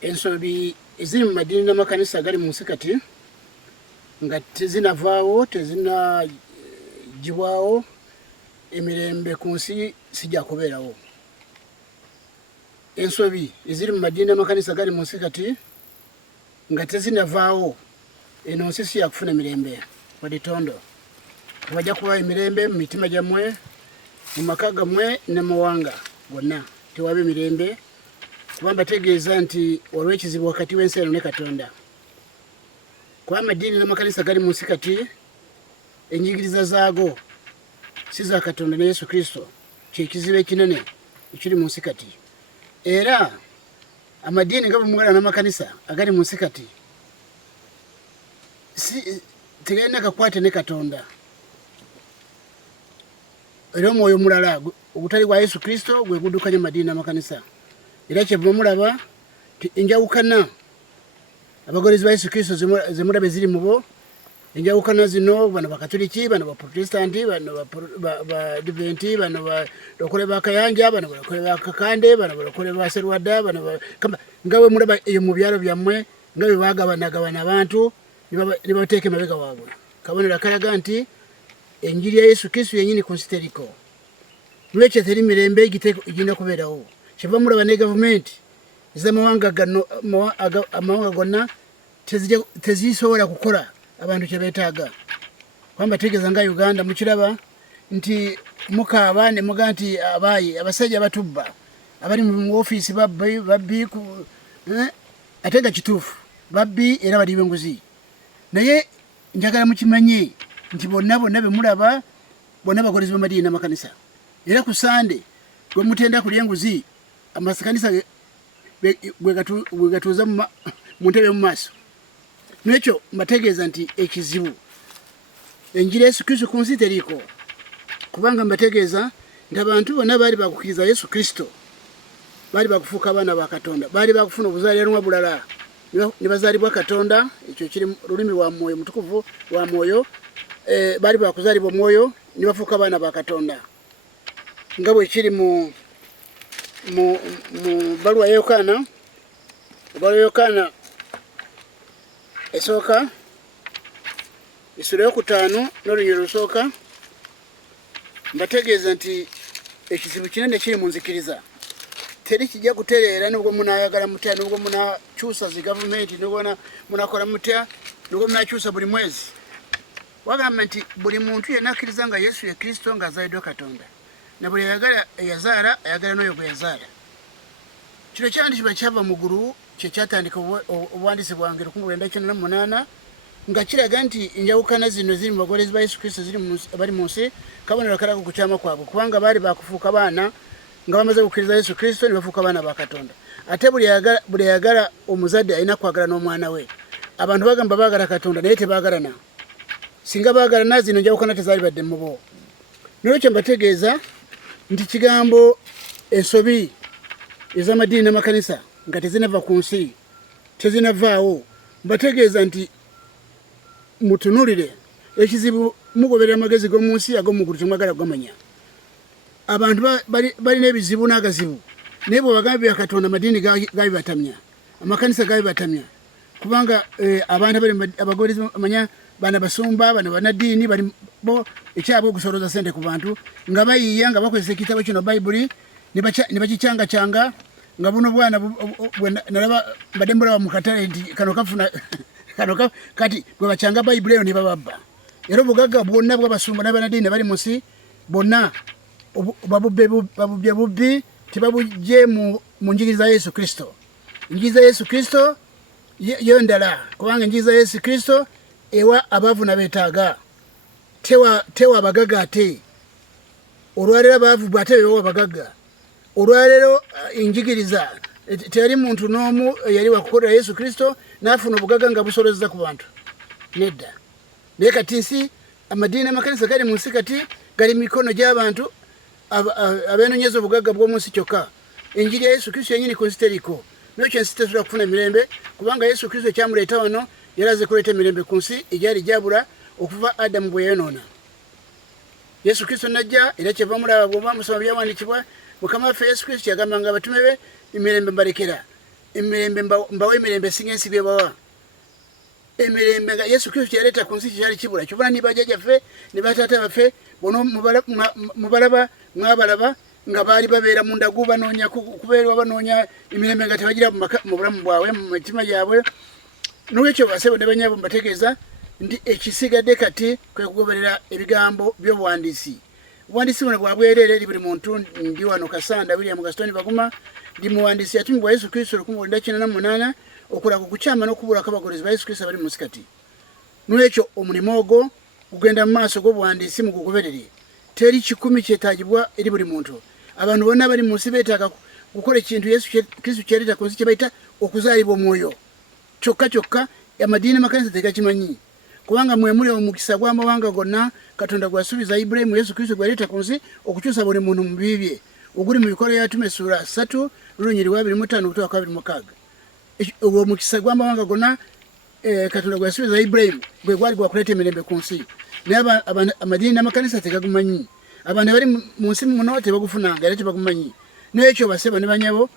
ensobi eziri mu madini n'amakanisa gali mu nsi kati nga tezinavaawo tezinagibwawo emirembe ku nsi sijja kubeerawo. Ensobi eziri mu madini n'amakanisa gali mu nsi kati nga tezinavaawo eno nsi si yakufuna emirembe wadde tondo. Wajja kuba emirembe mu mitima gyammwe, mu maka gammwe ne mu mawanga gonna tewaba emirembe, kuba mbategeeza nti waliwo ekizibu wakati w'ensi eno ne Katonda. Kuba amaddiini n'amakanisa gali mu nsi kati enjigiriza zaago si za Katonda ne Yesu Kristo, kyekizibu ekinene ekiri mu nsi kati. Era amaddiini nga bwemugala n'amakanisa agali mu nsi kati tegalina kakwate ne Katonda. Era omwoyo mulala ogutali gwa Yesu Kristo gwe guddukanya amaddiini n'amakanisa. Era kyeva mulaba enjawukana abagolezi ba Yesu Kristo zemulaba eziri mu bo, enjawukana zino, bano bakatoliki, bano baprotestanti, bano badiventi, bano balokole bakayanja, bano balokole bakakande, bano balokole baserwadda, nga bwe mulaba eyo mu byalo byammwe nga bwe bagabanagabana abantu ne bateeka emabega waabwe. Kabonero akalaga nti enjiri ya Yesu Kristo yennyini ku nsi teriko. Lwekyo teri mirembe egirina kubeerawo. Kyeva mulaba ne gavumenti ez'amawanga gonna tezisobola kukola abantu kye beetaaga. Kwamba tegeeza nga Uganda mukiraba nti mukaaba ne muga nti abaayi abasajja batubba abali mu ofiisi babbi ate nga kituufu babbi era bali b'enguzi. Naye njagala mukimanye nti bonna be mulaba bonna bagolezi b'amaddiini n'amakanisa. Era ku Sande gwe mutenda kulya enguzi amakanisa bwe gatuuza mu ntebe mu maaso. Nekyo mbategeeza nti ekizibu enjiri Yesu Kristo ku nsi teriiko, kubanga mbategeeza nti abantu bonna baali bakukkiriza Yesu Kristo baali bakufuuka abaana ba Katonda, baali bakufuna obuzaaliranwa bulala ne bazaalibwa Katonda. Ekyo kiri lulimi wa mwoyo mutukuvu wa mwoyo, baali bakuzaalibwa omwoyo ne bafuuka abaana ba Katonda, nga bwe kiri mu baluwa ya Yokaana esooka essula ey'okutaano n'olunyiriri olusooka. Mbategeeza nti ekizibu kinene kiri mu nzikiriza, teri kijja kutereera nubwo munaayagala mutya, nubwo munakyusa zi gavumenti, nubwo munakola mutya, nubwo munakyusa buli mwezi. Wagamba nti buli muntu yenna akkiriza nga Yesu ye Kristo ng'azaaliddwa Katonda, na buli eyazaala ayagala n'oyo gwe yazaala. Kino kyandikibwa kyava mu ggulu, kye kyatandika obuwandiisi bwange 1998 nga kiraga nti enjawukana zino ziri mu bagolezi ba Yesu Kristo bali mu nsi kabonero akalaga ku kyama kwabwe, kubanga baali bakufuuka baana nga bamaze kukkiriza Yesu Kristo ne bafuuka baana ba Katonda. Ate buli ayagala omuzadde alina kwagala n'omwana we. Abantu bagamba baagala Katonda naye tebaagalana. Singa baagalana zino enjawukana tezaali badde mu bo. Nolwekyo mbategeeza nti kigambo ensobi ez'amaddiini n'amakanisa nga tezinava ku nsi, tezinavaawo. Mbategeeza nti mutunulire ekizibu, mugoberera amagezi g'omu nsi ag'omuggulu temwagala kugamanya. Abantu balina ebizibu n'agazibu, naye bwe bagamba bya Katonda amaddiini gabibatamya, amakanisa gabibatamya, kubanga abantu abagolezi amanya bana basumba, bana banaddiini bali bo ekyabwe okusolooza ssente ku bantu nga bayiiya nga bakozesa ekitabo kino Bayibuli ne bakicyangacanga nga buno bwana nalaba mbadde mulaba mu katale nti kano kati bwe bacyanga Bayibuli eyo ne bababba. Era obugagga bwonna bw'abasumba n'abanaddiini bali mu nsi bonna babubye bubbi, tebabujje mu njigiriza ya Yesu Kristo. Njigiriza ya Yesu Kristo yo ndala, kubanga njigiriza ya Yesu Kristo ewa abaavu n'abeetaaga, tewa abagagga ate. Olwaleero abaavu bw'ate bewa abagagga. Olwaleero enjigiriza teyali muntu n'omu yali wakukolera Yesu Kristo n'afuna obugagga nga busolozeza ku bantu, nedda. Naye kati nsi amaddiini n'amakanisa gali mu nsi kati gali mu mikono gy'abantu abeenonyeza obugagga bw'omu nsi kyokka. Enjiri ya Yesu Kristo yennyini ku nsi teriko. Nekyo ensi tesobola kufuna emirembe, kubanga Yesu Kristo kyamuleeta wano yali azze kuleeta emirembe ku nsi egyali gyabula okuva Adamu bwe yayonoona. Yesu Kristo najja era kyeva mulaba bw'oba musoma byawandiikibwa, Mukama waffe Yesu Kristo yagambanga abatume be emirembe mbalekera, emirembe mbawe emirembe singensi byebawa emirembe nga Yesu Kristo yaleta ku nsi kyali kibula kibula ni bajjaja ffe ne batata baffe bono mubalaba mwabalaba nga baali babeera mu ndagu banoonya kubeerwa banoonya emirembe nga tebagira mu bulamu bwabwe mu mitima gyabwe n'olwekyo basebo ne banyabo mbategeeza nti ekisigadde kati kwe kugoberera ebigambo by'obuwandiisi obuwandiisi buno bwa bwereere eri buli muntu ndi wano Kasanda William Gastoni Baguma ndi muwandiisi yatumibwa Yesu Kristo 1988 okulaga okukyama n'okubulako abagolozi ba Yesu Kristo abali mu nsi kati n'olwekyo omulimu ogwo gugenda mu maaso g'obuwandiisi mu gugoberere teri kikumi kyetaagibwa eri buli muntu abantu bonna bali mu nsi beetaaga kukola ekintu Yesu Kristo kyaleeta ku nsi kye bayita okuzaalibwa omwoyo kyokka amadiini amakanisa tegakimanyi kubanga mwe muli omukisa gw'amawanga gonna Katonda gwasuubiza Ibulayimu Yesu Kristo gwaleeta ku nsi okukyusa buli muntu mu bibye oguli mu Bikola by'Abatume ssuula 3 Lunyiri 25-26 ogwo omukisa gw'amawanga gonna Katonda gwasuubiza Ibulayimu gwe gwali gwakuleeta emirembe ku nsi naye amadiini n'amakanisa tegagumanyi abantu bali mu nsi muno tebagufunanga era tebagumanyi n'ekyo baseba ne banyabo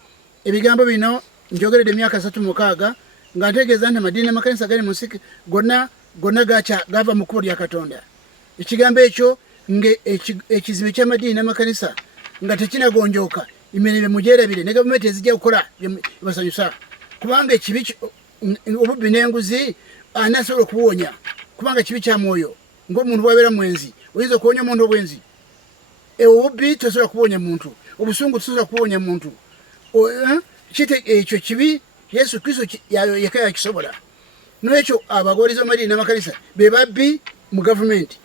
ebigambo bino njogeredde emyaka 36 nga ntegeeza nti amadiini n'amakanisa gali mu nsi gonna gava mu kkubo lya Katonda ekigambo ekyo ekizibu ky'amadiini n'amakanisa nga tekinagonjooka emirembe mugyerabire ne gavumenti ezijja kukola basanyusa kubanga ekibi obubbi n'enguzi ani asobola okubuwonya kubanga kibi kya mwoyo ng'omuntu bwabeera mwenzi oyinza okuwonya omuntu obwenzi obubbi tosobola kubuwonya muntu obusungu tosobola kubuwonya muntu ekyo kibi Yesu Kristo yekka yakisobola n'ekyo abagoliza amadiini n'amakanisa be babbi mu gavumenti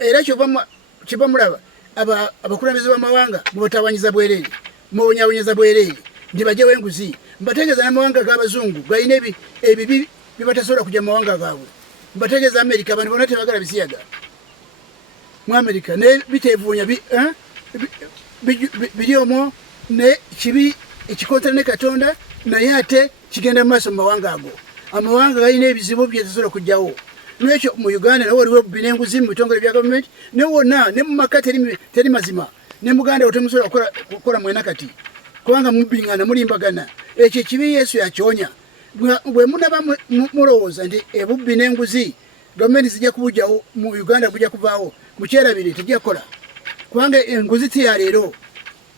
era kiba mulaba abakulembeze b'amawanga mubatawanyiza bwereere mubonyabonyeza bwereere ndi bajjawo enguzi mbategeeza n'amawanga g'abazungu galina ebibi bibatasobola kujja mu mawanga gaabwe mbategeeza Amerika abantu bonna tebagala bisiyaga mu Amerika ne biteevuunya biri omwo ne kibi ekikontana ne Katonda naye ate kigenda mu maaso mu mawanga ago amawanga galina ebizibu byetasobola kujjawo n'ekyo mu Uganda nawo waliwo obubbi n'enguzi mu bitongole bya gavumenti ne wonna ne mu maka teri mazima ne Muganda otemusobola kukola mwena kati kubanga mubiŋŋana mulimbagana ekyo kibi Yesu yakyonya bwe munaba mulowooza nti ebubbi n'enguzi gavumenti zijja kubujjawo mu Uganda gujja kuvaawo mukyerabire tejja kukola kubanga enguzi ti ya leero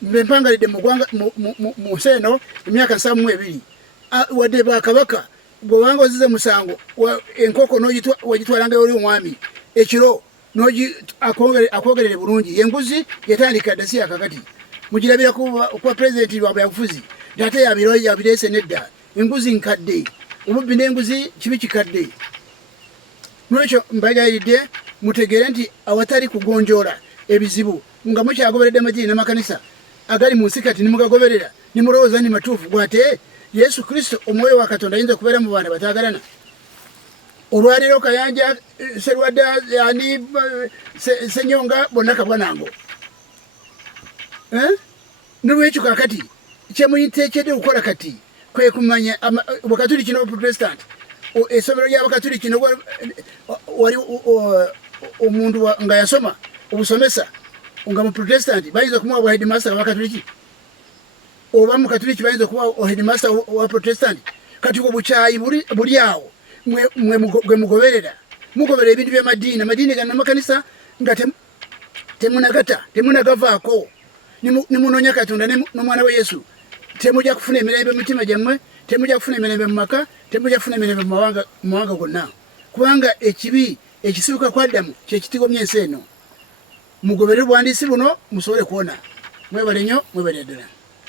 mpangalidde mu nsi eno emyaka 72 wadde bakabaka bw'obanga ozize musango enkoko wagitwalanga oli omwami ekiro akwogerere bulungi enguzi yatandika dda si yakakati mugirabira kuba pulezidenti lwabwe yabufuzi ate yabireese nedda enguzi nkadde obubbi n'enguzi kibi kikadde n'ekyo mbagayiridde mutegeere nti awatali kugonjoola ebizibu nga mukyagoberedde amadiini n'amakanisa agali mu nsi kati nimugagoberera nimulowooza ni matuufu gwate Yesu Kristo omwoyo wa Katonda ayinza okubeera mu bantu bataagalana olwaleero Kayanja Serwadda yani Senyonga bonna kabwanango n'olwekyo kakati kyemuyiteekedde okukola kati kwe kumanya Obukatuliki n'Obuprotestanti essomero ly'Abakatuliki wali omuntu nga yasoma obusomesa nga mu Protestanti bayinza okumuwa bwa headmaster w'Abakatuliki oba mu Katuliki bayinza okuba headmaster wa Protestanti kati obukyayi buli awo mwe mugoberera mugoberera ebintu by'amadiini amadiini gano n'amakanisa nga temunagavaako nimunoonya Katonda n'omwana we Yesu temujja kufuna emirembe mu mitima gyammwe temujja kufuna emirembe mu maka temujja kufuna emirembe mu mawanga gonna kubanga ekibi ekisibuka kwa Adamu kyekitigomya ensi eno mugoberere obuwandiisi buno musobole kuwona mwebale nnyo mwebale ddala